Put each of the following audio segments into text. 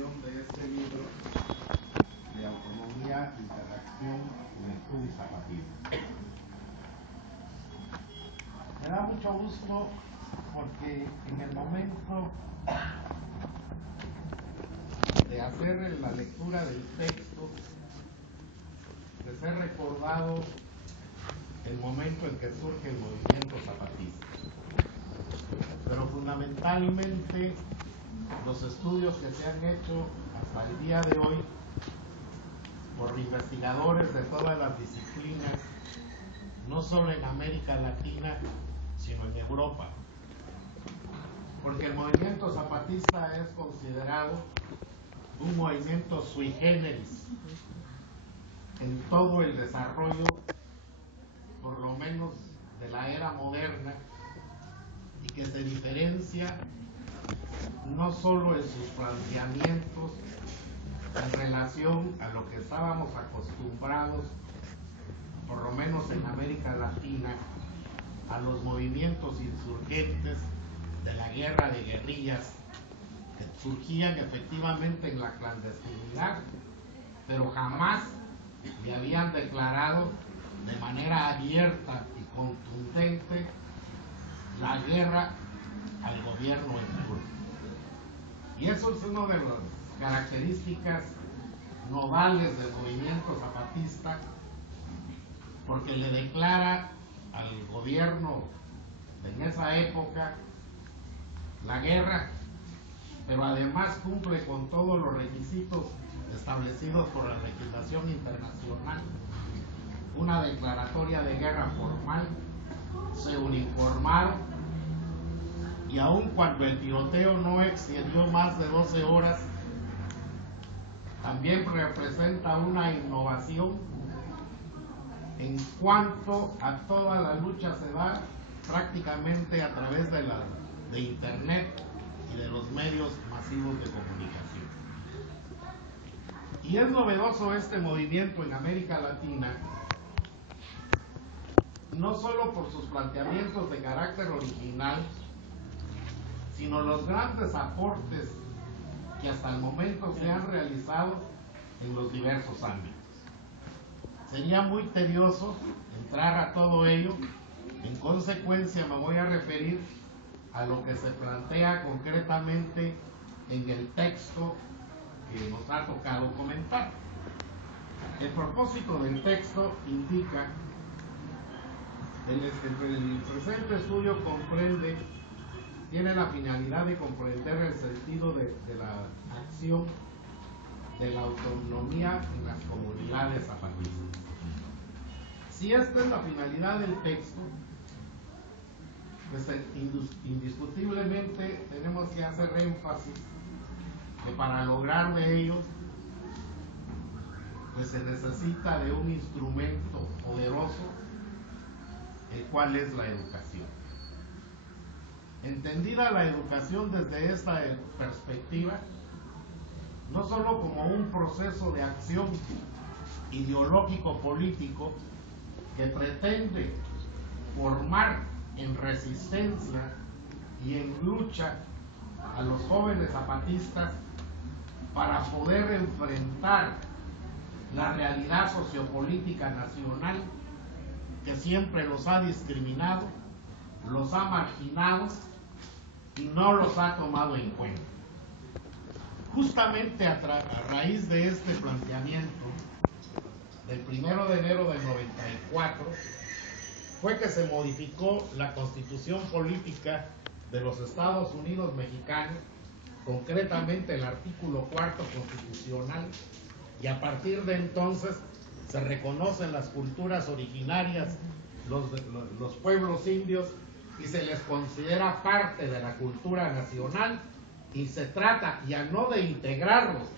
presentación de este libro de autonomía, interacción, juventud y zapatismo. Me da mucho gusto porque en el momento de hacer la lectura del texto, de ser recordado el momento en que surge el movimiento zapatista. Pero fundamentalmente los estudios que se han hecho hasta el día de hoy por investigadores de todas las disciplinas, no solo en América Latina, sino en Europa. Porque el movimiento zapatista es considerado un movimiento sui generis en todo el desarrollo, por lo menos de la era moderna, y que se diferencia no solo en sus planteamientos en relación a lo que estábamos acostumbrados, por lo menos en América Latina, a los movimientos insurgentes de la guerra de guerrillas que surgían efectivamente en la clandestinidad, pero jamás le habían declarado de manera abierta y contundente la guerra al gobierno en turno. Y eso es una de las características nodales del movimiento zapatista, porque le declara al gobierno en esa época la guerra, pero además cumple con todos los requisitos establecidos por la legislación internacional. Una declaratoria de guerra formal, se uniformaron, y aun cuando el tiroteo no excedió más de 12 horas, también representa una innovación en cuanto a toda la lucha se da prácticamente a través de internet y de los medios masivos de comunicación. Y es novedoso este movimiento en América Latina, no solo por sus planteamientos de carácter original, sino los grandes aportes que hasta el momento se han realizado en los diversos ámbitos. Sería muy tedioso entrar a todo ello. En consecuencia, me voy a referir a lo que se plantea concretamente en el texto que nos ha tocado comentar. El propósito del texto indica el presente estudio tiene la finalidad de comprender el sentido de la acción de la autonomía en las comunidades zapatistas. Si esta es la finalidad del texto, pues indiscutiblemente tenemos que hacer énfasis que para lograr de ello, pues se necesita de un instrumento poderoso, el cual es la educación. Entendida la educación desde esta perspectiva, no solo como un proceso de acción ideológico-político que pretende formar en resistencia y en lucha a los jóvenes zapatistas para poder enfrentar la realidad sociopolítica nacional que siempre los ha discriminado, los ha marginado y no los ha tomado en cuenta. Justamente a raíz de este planteamiento, del 1 de enero del 94, fue que se modificó la Constitución Política de los Estados Unidos Mexicanos, concretamente el artículo 4º constitucional, y a partir de entonces se reconocen las culturas originarias, los pueblos indios, y se les considera parte de la cultura nacional, y se trata ya no de integrarlos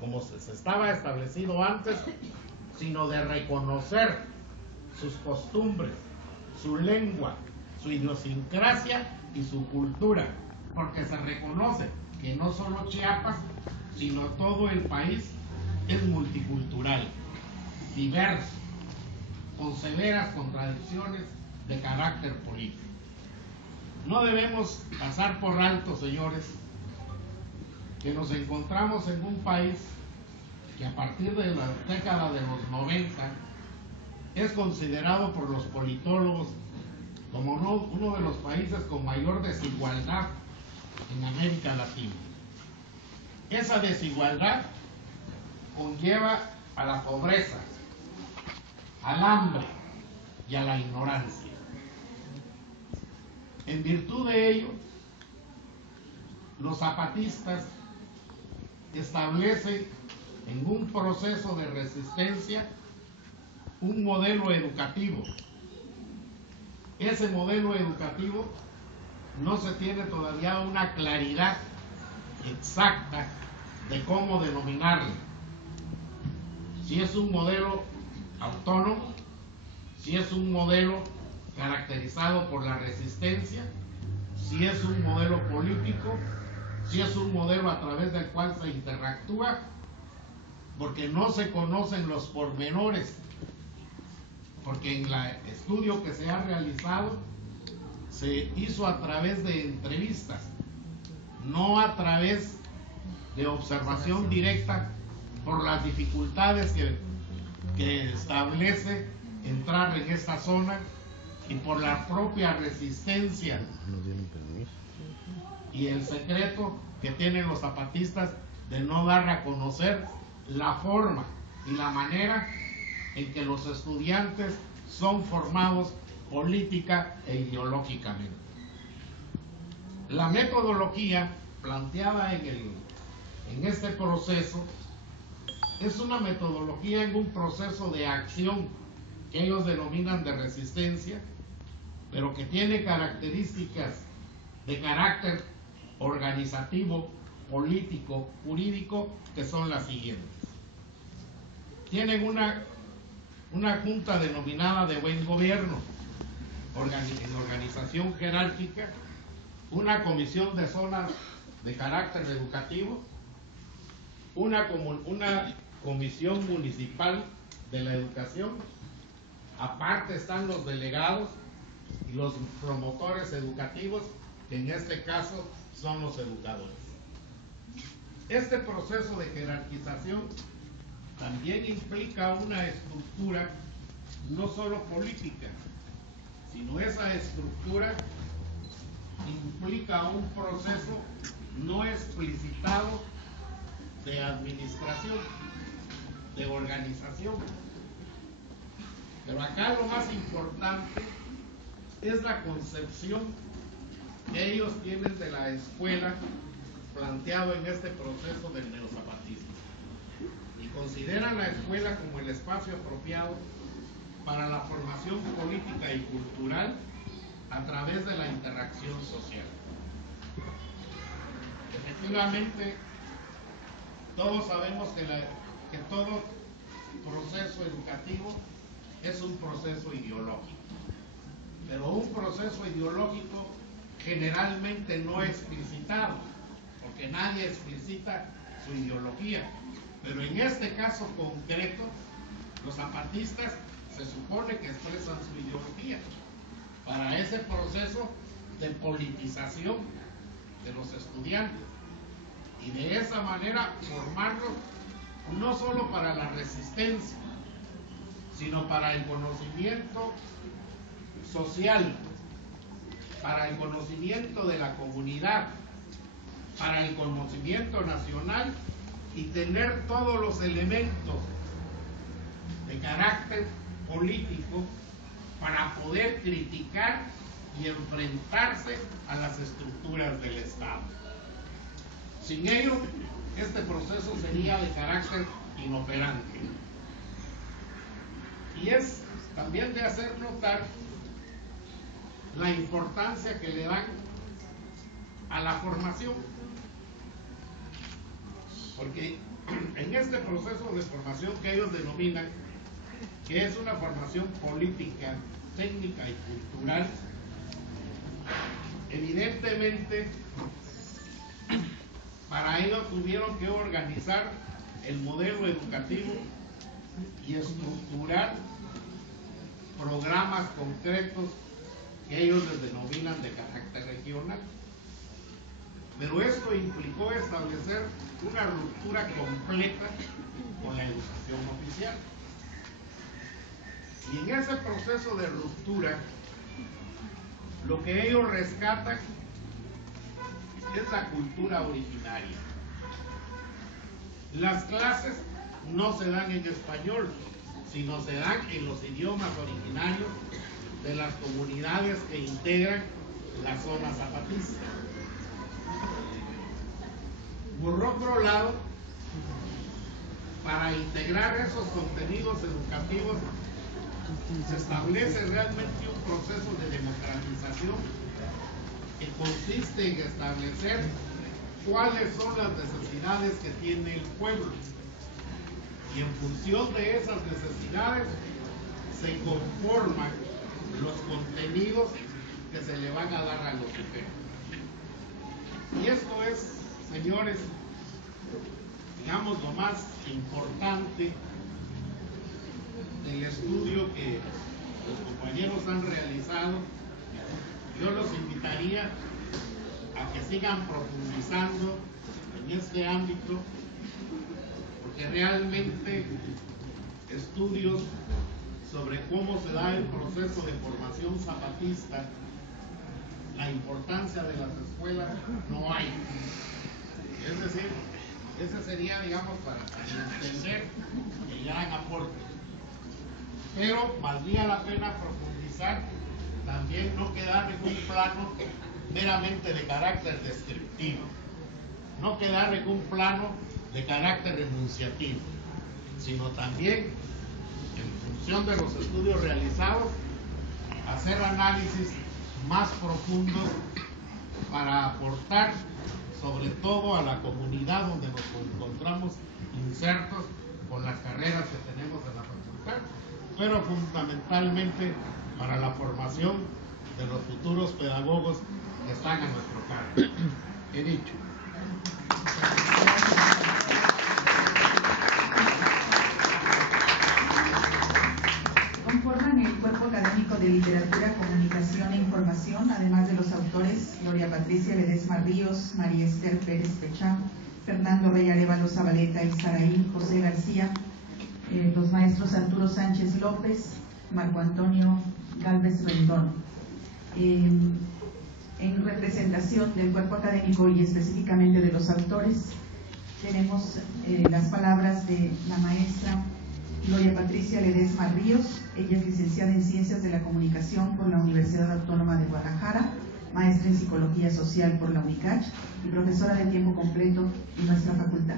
como se estaba establecido antes, sino de reconocer sus costumbres, su lengua, su idiosincrasia y su cultura, porque se reconoce que no solo Chiapas, sino todo el país es multicultural, diverso, con severas contradicciones de carácter político. No debemos pasar por alto, señores, que nos encontramos en un país que a partir de la década de los 90 es considerado por los politólogos como uno de los países con mayor desigualdad en América Latina. Esa desigualdad conlleva a la pobreza, al hambre y a la ignorancia. En virtud de ello, los zapatistas establecen en un proceso de resistencia un modelo educativo. Ese modelo educativo no se tiene todavía una claridad exacta de cómo denominarlo. Si es un modelo autónomo, si es un modelo caracterizado por la resistencia, si es un modelo político, si es un modelo a través del cual se interactúa, porque no se conocen los pormenores, porque en el estudio que se ha realizado se hizo a través de entrevistas, no a través de observación directa por las dificultades que establece entrar en esta zona y por la propia resistencia y el secreto que tienen los zapatistas de no dar a conocer la forma y la manera en que los estudiantes son formados política e ideológicamente. La metodología planteada en este proceso es una metodología en un proceso de acción que ellos denominan de resistencia, pero que tiene características de carácter organizativo, político, jurídico, que son las siguientes. Tienen una junta denominada de buen gobierno, en organización jerárquica, una comisión de zonas de carácter educativo, una comisión municipal de la educación, aparte están los delegados y los promotores educativos, que en este caso son los educadores. Este proceso de jerarquización también implica una estructura no solo política, sino esa estructura implica un proceso no explicitado de administración, de organización. Pero acá lo más importante es la concepción que ellos tienen de la escuela planteado en este proceso del neozapatismo. Y consideran la escuela como el espacio apropiado para la formación política y cultural a través de la interacción social. Efectivamente, todos sabemos que todo proceso educativo es un proceso ideológico, pero un proceso ideológico generalmente no explicitado, porque nadie explicita su ideología. Pero en este caso concreto, los zapatistas se supone que expresan su ideología para ese proceso de politización de los estudiantes y de esa manera formarlos no solo para la resistencia, sino para el conocimiento social, para el conocimiento de la comunidad, para el conocimiento nacional y tener todos los elementos de carácter político para poder criticar y enfrentarse a las estructuras del Estado. Sin ello, este proceso sería de carácter inoperante. Y es también de hacer notar la importancia que le dan a la formación, porque en este proceso de formación que ellos denominan, que es una formación política, técnica y cultural, evidentemente para ello tuvieron que organizar el modelo educativo y estructurar programas concretos que ellos les denominan de carácter regional. Pero esto implicó establecer una ruptura completa con la educación oficial. Y en ese proceso de ruptura, lo que ellos rescatan es la cultura originaria. Las clases no se dan en español, sino se dan en los idiomas originarios de las comunidades que integran la zona zapatista. Por otro lado, para integrar esos contenidos educativos se establece realmente un proceso de democratización que consiste en establecer cuáles son las necesidades que tiene el pueblo, y en función de esas necesidades se conforman los contenidos que se le van a dar a los sujetos. Y esto es, señores, digamos, lo más importante del estudio que los compañeros han realizado. Yo los invitaría a que sigan profundizando en este ámbito, porque realmente estudios sobre cómo se da el proceso de formación zapatista, la importancia de las escuelas, no hay. Es decir, ese sería, digamos, para entender el gran aporte. Pero valdría la pena profundizar, también no quedar en un plano meramente de carácter descriptivo, no quedar en un plano de carácter enunciativo, sino también, en función de los estudios realizados, hacer análisis más profundos para aportar sobre todo a la comunidad donde nos encontramos insertos con las carreras que tenemos en la facultad, pero fundamentalmente para la formación de los futuros pedagogos que están a nuestro cargo. He dicho. Conforman el cuerpo académico de literatura, comunicación e información, además de los autores Gloria Patricia Ledesma Ríos, María Esther Pérez Pechá, Fernando Rey Arévalo Zabaleta y Saraí José García, los maestros Arturo Sánchez López, Marco Antonio Gálvez Rendón. En representación del cuerpo académico y específicamente de los autores, tenemos las palabras de la maestra Gloria Patricia Ledesma Ríos. Ella es licenciada en Ciencias de la Comunicación por la Universidad Autónoma de Guadalajara, maestra en Psicología Social por la UNICACH y profesora de tiempo completo en nuestra facultad.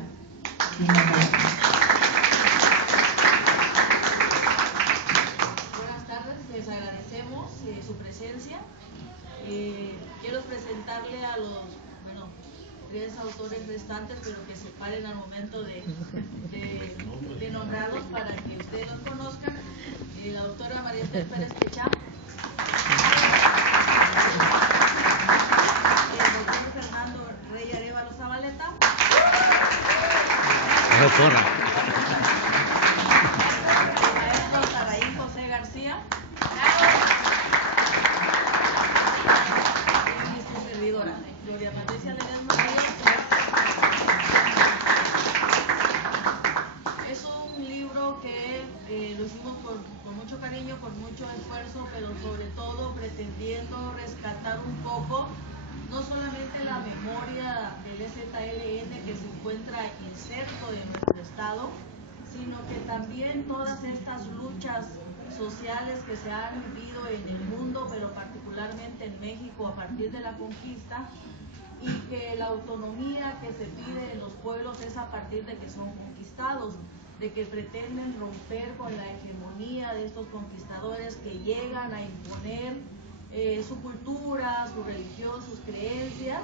Buenas tardes, les agradecemos su presencia. Quiero presentarle a los, tres autores restantes, pero que se paren al momento de nombrarlos para que ustedes los conozcan. La autora María Esther Pérez Pechá, el doctor Fernando Rey Arévalo Zabaleta, el maestro Saraí José García, y su servidora, Gloria Patricia Ledesma Ríos. Es un libro que lo hicimos con mucho cariño, con mucho esfuerzo, pero sobre todo pretendiendo rescatar un poco no solamente la memoria del EZLN que se encuentra inserto en nuestro estado, sino que también todas estas luchas sociales que se han vivido en el mundo, pero particularmente en México a partir de la conquista, y que la autonomía que se pide en los pueblos es a partir de que son conquistados, de que pretenden romper con la hegemonía de estos conquistadores que llegan a imponer su cultura, su religión, sus creencias,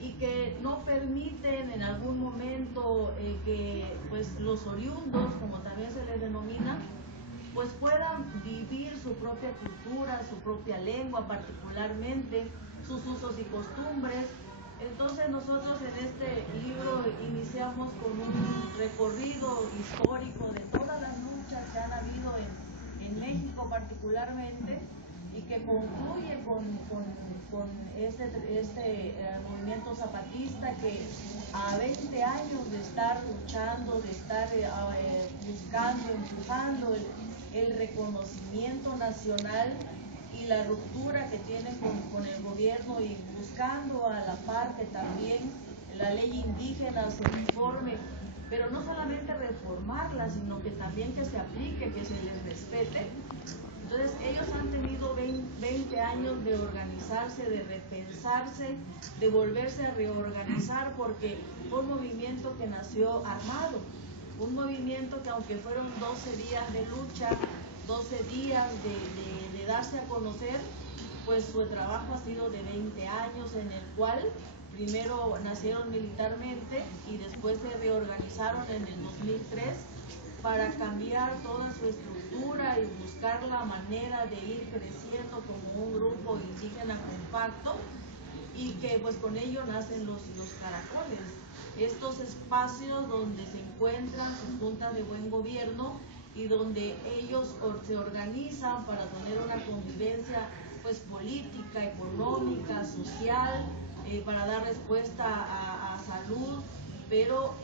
y que no permiten en algún momento que pues los oriundos, como también se les denomina, pues puedan vivir su propia cultura, su propia lengua, particularmente sus usos y costumbres. Entonces nosotros en este libro iniciamos con un recorrido histórico de todas las luchas que han habido en México particularmente, y que concluye con este movimiento zapatista que a 20 años de estar luchando, de estar buscando, empujando el reconocimiento nacional y la ruptura que tienen con el gobierno y buscando a la par que también la ley indígena se reforme, pero no solamente reformarla, sino que también que se aplique, que se les respete. Entonces ellos han tenido 20 años de organizarse, de repensarse, de volverse a reorganizar, porque fue un movimiento que nació armado, un movimiento que aunque fueron 12 días de lucha, 12 días de darse a conocer, pues su trabajo ha sido de 20 años, en el cual primero nacieron militarmente y después se reorganizaron en el 2003 para cambiar toda su estructura y buscar la manera de ir creciendo como un grupo indígena compacto, y que pues con ello nacen los caracoles, estos espacios donde se encuentran sus juntas de buen gobierno y donde ellos se organizan para tener una convivencia pues política, económica, social, para dar respuesta a salud, pero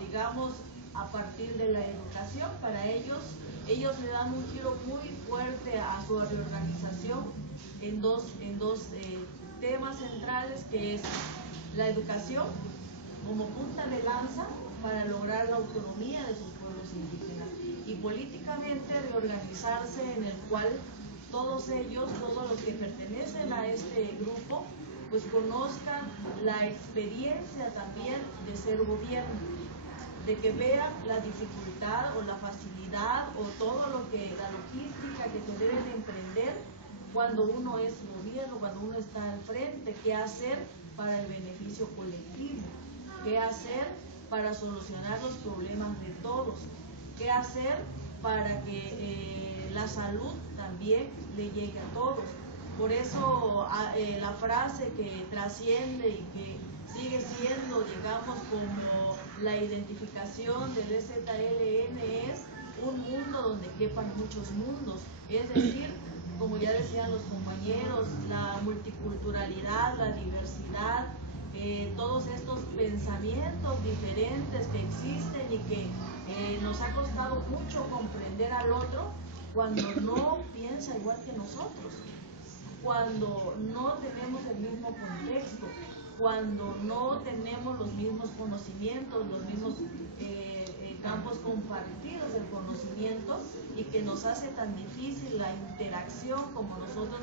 digamos a partir de la educación. Para ellos le dan un giro muy fuerte a su reorganización en dos temas centrales, que es la educación como punta de lanza para lograr la autonomía de sus pueblos indígenas, y políticamente reorganizarse en el cual todos ellos, todos los que pertenecen a este grupo, pues conozcan la experiencia también de ser gobierno, de que vean la dificultad o la facilidad o todo lo que, la logística que se debe de emprender cuando uno es gobierno, cuando uno está al frente, qué hacer para el beneficio colectivo, qué hacer para solucionar los problemas de todos, qué hacer para que la salud también le llegue a todos. Por eso la frase que trasciende y que sigue siendo, digamos, como la identificación del EZLN es un mundo donde quepan muchos mundos, es decir, como ya decían los compañeros, la multiculturalidad, la diversidad, todos estos pensamientos diferentes que existen y que nos ha costado mucho comprender al otro cuando no piensa igual que nosotros, cuando no tenemos el mismo contexto, cuando no tenemos los mismos conocimientos, los mismos campos compartidos del conocimiento, y que nos hace tan difícil la interacción, como nosotros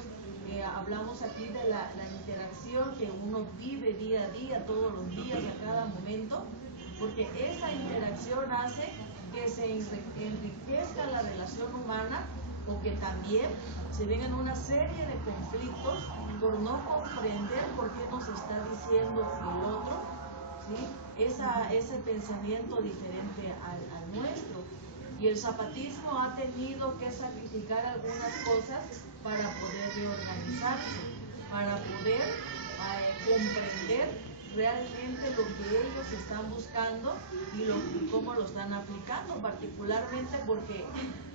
hablamos aquí de la interacción que uno vive día a día, todos los días, a cada momento, porque esa interacción hace que se enriquezca la relación humana, o que también se vengan una serie de conflictos por no comprender por qué nos está diciendo el otro, ¿sí? Ese pensamiento diferente al nuestro. Y el zapatismo ha tenido que sacrificar algunas cosas para poder reorganizarse, para poder comprender realmente lo que ellos están buscando y cómo lo están aplicando, particularmente porque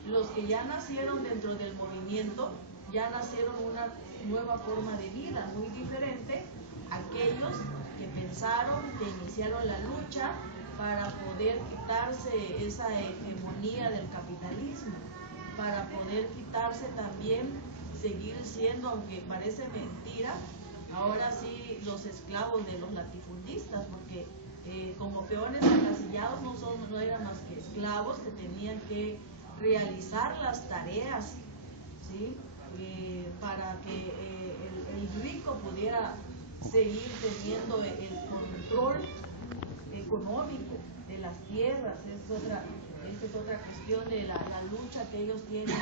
los que ya nacieron dentro del movimiento ya nacieron una nueva forma de vida muy diferente a aquellos que pensaron, que iniciaron la lucha para poder quitarse esa hegemonía del capitalismo, para poder quitarse también, seguir siendo, aunque parece mentira, ahora sí los esclavos de los latifundistas, porque como peones encasillados no eran más que esclavos que tenían que realizar las tareas, ¿sí? Para que el rico pudiera seguir teniendo el control económico de las tierras. Esta es otra cuestión de la lucha que ellos tienen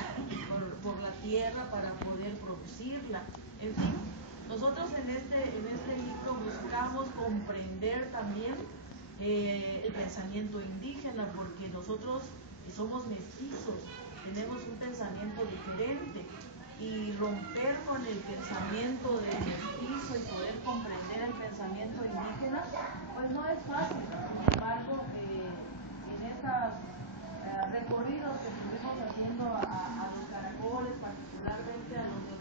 por la tierra para poder producirla. En fin, nosotros en este libro buscamos comprender también el pensamiento indígena, porque nosotros somos mestizos, tenemos un pensamiento diferente, y romper con el pensamiento del mestizo y poder comprender el pensamiento indígena, pues no es fácil. Sin embargo, en estos recorridos que estuvimos haciendo a los caracoles, particularmente a los de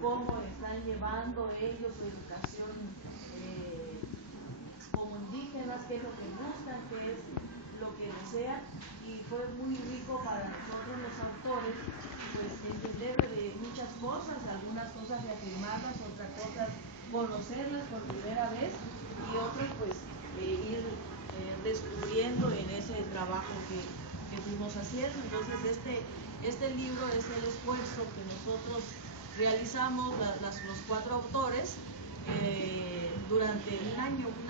cómo están llevando ellos su educación como indígenas, qué es lo que buscan, qué es lo que desean, y fue muy rico para nosotros los autores pues entender de muchas cosas, algunas cosas reafirmarlas, otras cosas conocerlas por primera vez y otras pues ir descubriendo en ese trabajo que fuimos haciendo. Entonces este libro es el esfuerzo que nosotros realizamos los 4 autores durante un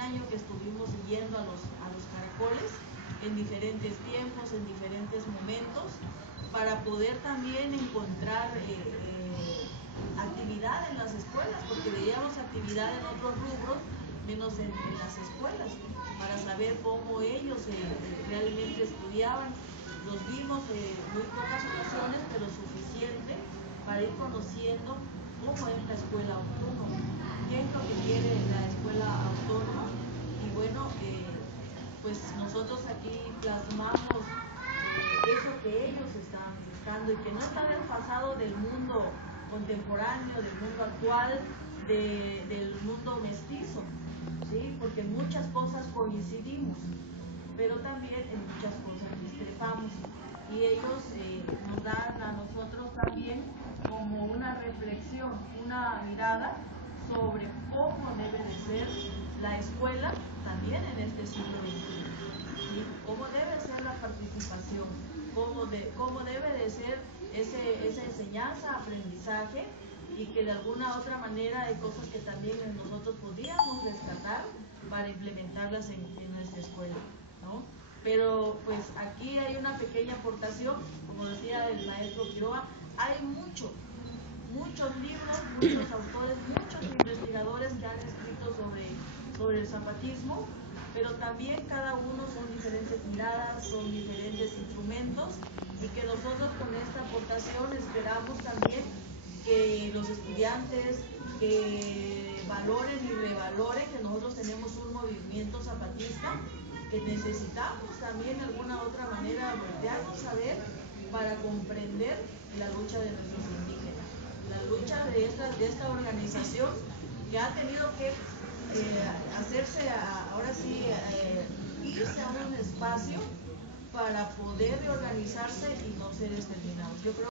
año que estuvimos siguiendo a los caracoles en diferentes tiempos, en diferentes momentos, para poder también encontrar actividad en las escuelas, porque veíamos actividad en otros rubros, menos en las escuelas, para saber cómo ellos realmente estudiaban. Los vimos en muy pocas ocasiones, pero suficiente para ir conociendo cómo es la escuela autónoma, qué es lo que quiere la escuela autónoma, y bueno, pues nosotros aquí plasmamos eso que ellos están buscando y que no está desfasado del mundo contemporáneo, del mundo actual, del mundo mestizo, ¿sí? Porque en muchas cosas coincidimos, pero también en muchas cosas discrepamos, y ellos nos dan a nosotros también como una reflexión, una mirada sobre cómo debe de ser la escuela también en este siglo XXI, ¿sí? Cómo debe ser la participación, cómo debe de ser esa enseñanza, aprendizaje, y que de alguna otra manera hay cosas que también nosotros podríamos rescatar para implementarlas en nuestra escuela, ¿no? Pero pues aquí hay una pequeña aportación, como decía el maestro Quiroga, hay muchos libros, muchos autores, muchos investigadores que han escrito sobre el zapatismo, pero también cada uno son diferentes miradas, son diferentes instrumentos, y que nosotros con esta aportación esperamos también que los estudiantes que valoren y revaloren que nosotros tenemos un movimiento zapatista, que necesitamos también de alguna otra manera voltearnos a ver para comprender la lucha de nuestros indígenas, la lucha de esta organización que ha tenido que hacerse, ahora sí, irse a un espacio para poder reorganizarse y no ser exterminados. Yo creo